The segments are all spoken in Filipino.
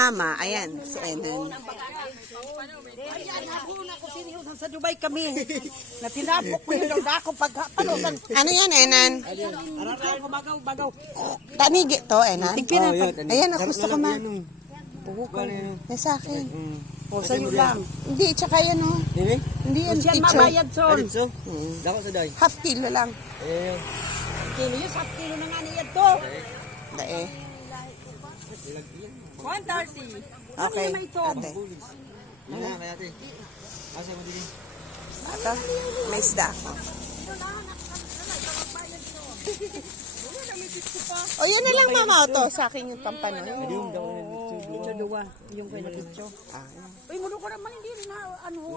Mama, ayan, si Enan. Sa Dubai kami. Natinapok ko yung ako pagpalusan. Ano yan, Enan? Bagaw-bagaw. Tanigi to, Enan? Ayan, ako gusto ko ma. Yan sa akin. O, sa'yo lang. Hindi, tsaka yan o. Hindi yan, Siya teacher. mabayad, son. Dako sa day. Half kilo lang. Kilo yun, sa kilo na nga niya to. Dae. 130. Okay, ate. Yan na, kaya ate. Asa mo din? Ito, may isda ako. O, yan na lang, mama. O, to, sa akin yung pampano. Ito dua, yung kayo nakitso. Uy, mulo ko naman, hindi rin na, ano.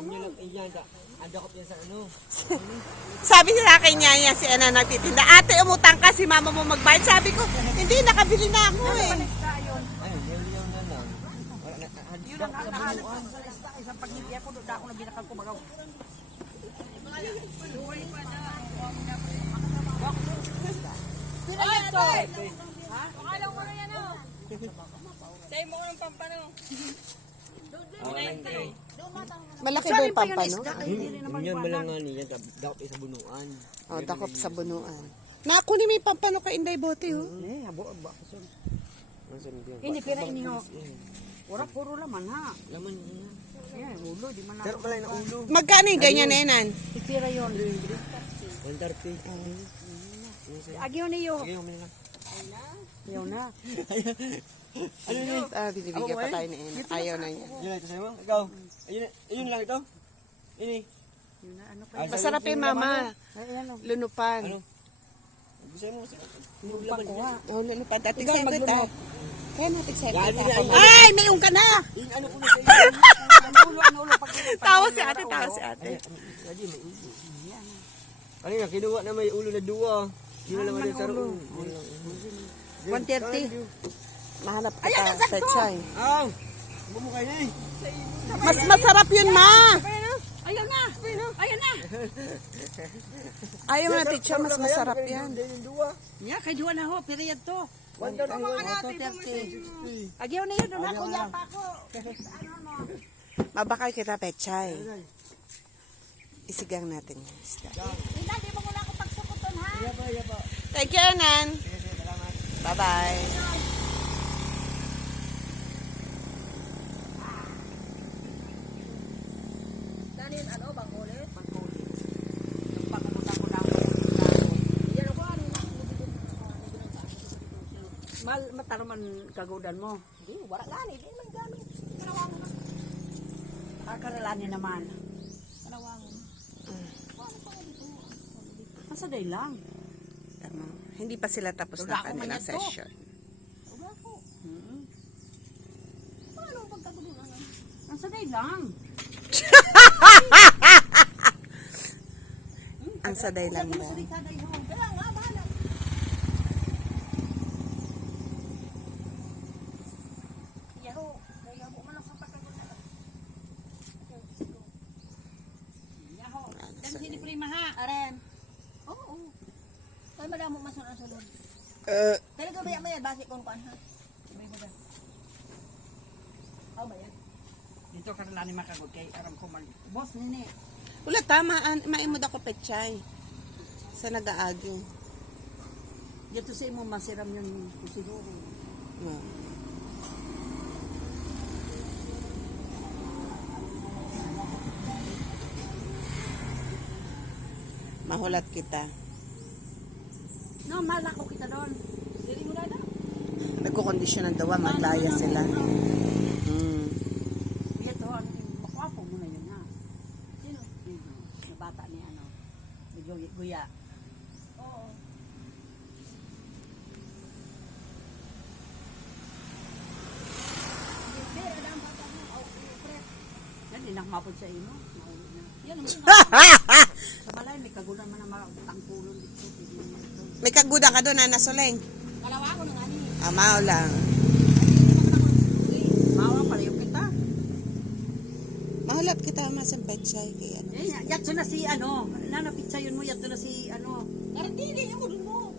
Andakop yan sa ano. Sabi sa akin niya, yan si Enan nagtitinda. Ate, umutang ka si mama mo magbayad. Sabi ko, hindi, nakabili na ako eh. Ayun, yun na lang. Yun ang nahanap ko sa isda. Isang pagnili ako, doon ako naginakang kumagaw. Pinalit to! Pangalan mo na yan o. Sa'yo mo ng pampano. Malaki ba yung pampano? Yan malangan niya. Dakop sa bunuan. O, takop sa bunuan. Nakunin mo yung pampano ka Inday Bote, oh. Eh, habo. Hindi, kira iniho. Ora, puro laman, ha? Laman niya. Yan, ulo, di man Pero pala na ulo. Magkano yung ganyan, Enan? Titira yun. 130. Agyo niyo. Sige, umili na. Ayaw na. Ano yun? Binibigyan pa tayo ni Enan. Ayaw na niya. Yun ito sa'yo mo? Ikaw? Ayun lang ito? Ini. Yun na, ano pa? Masarap yung mama. Ay, ano? Lunupan. Ano? Gusto mo sa Lupa ko, ha? Oh, lunupan. Dating Ikaw, sa ito, maglunok. Kaya natin sa ito. Yan. Ay, mayroon ka na! Yung ano ko na sa iyo. Ano ulo, pag Tawa si ate, tawa si ate. Lagi may ulo. Ano nga, kinuha na may ulo na duwa. Hindi na lang ulo sa roon. 130. Mahanap ka pa, Pechay. Aw! Bumukay na eh. Mas masarap yun, ma! Ayaw na! Ayaw na! Ayaw na, teacher, mas masarap yan. Ya, kay Juan na ho, period to. 130. Agyaw na yun, doon ako, yapa ko. Mabakal kita, Pechay. Isigang natin yung isda. Hindi, di mo muna ako pagsukuton, ha? Thank you, Enan. Bye-bye. Danin, ano, Bangkulit? Yung pangamutan ko na ako. Yan ako, ano, Mataruman kagudan mo. hindi, wala gani, di man gani. Karawangan na. Kakaralani naman. Karawangan. Nasa day lang. Tama. Hindi pa sila tapos Wala na akong kanilang manyan to. session. Wala ko. Paano ang pagkagudunan? Nasa day lang. Ang saday lang ba? Sa day home. Kaya nga, bahala. Yaho, kaya mo man ang sa pagkagudunan. Yaho, dan sini prima ha, Aren. Oo. Kaya madamo mas ang sulod. Talaga ba yan, basi kung kuan ha? May mo dyan. Oh, ba yan? Dito karalani makagod kay aram ko man. Boss nini. Wala, tama. Maimod ako, Pechay. Sa nag-aagi. Dito sa imo masiram yung siguro. No. Mahulat kita. No, malako kita doon. Dili mo na na. Nagkukondisyon ng dawa, maglaya sila. Dito, ano, makwapo mo na yun ha. Sino? Yung bata ni ano. Medyo guya. Oo. Hindi, ada ang bata mo. Oh, pre. Yan, di nakamapod sa imo. Mahuli na. Yan ang Sa balay, may kagulan man na tangkulon dito. Pwede naman ito. May kaguda ka doon, Ana Soleng. kalawa ko ng ani. Amaw lang. Mawa pala yung kita. Mahulat kita, Masang Pechay. Kaya ano. Eh, yatso na si ano. Nanapit sa yun mo, yatso na si ano. Karantili, yung udun mo.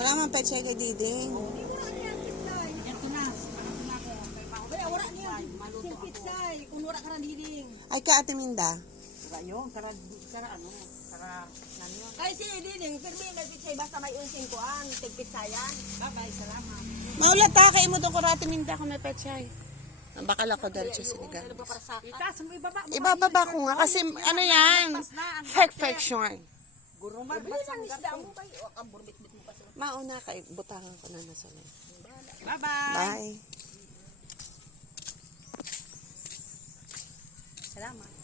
Wala man Pechay kay Diding. Hindi mo na yan, kitlay. Yatso na. Parang na ako. Kaya wala Sin pitsay, kung wala ka diding. Ay, ka Ate Minda. Kara yun, kara ano, kara nanyo. Ay, si diding, pirmi na pitsay, basta may unsin ko ang tigpitsayan. Bye-bye, salamat. Maulat ta, kay mo doon ko Ate Minda kung may pechay. Bakal ako dahil sa Sinigang. Itaas mo ibaba mo. Ibababa ko nga kasi ano yan? Fake short. Gurumar Bili lang isda mo kayo, ang burbit-bit mo pa sila. Mauna kay butangan ko na nasa loob. Bye-bye. Bye. Salamat.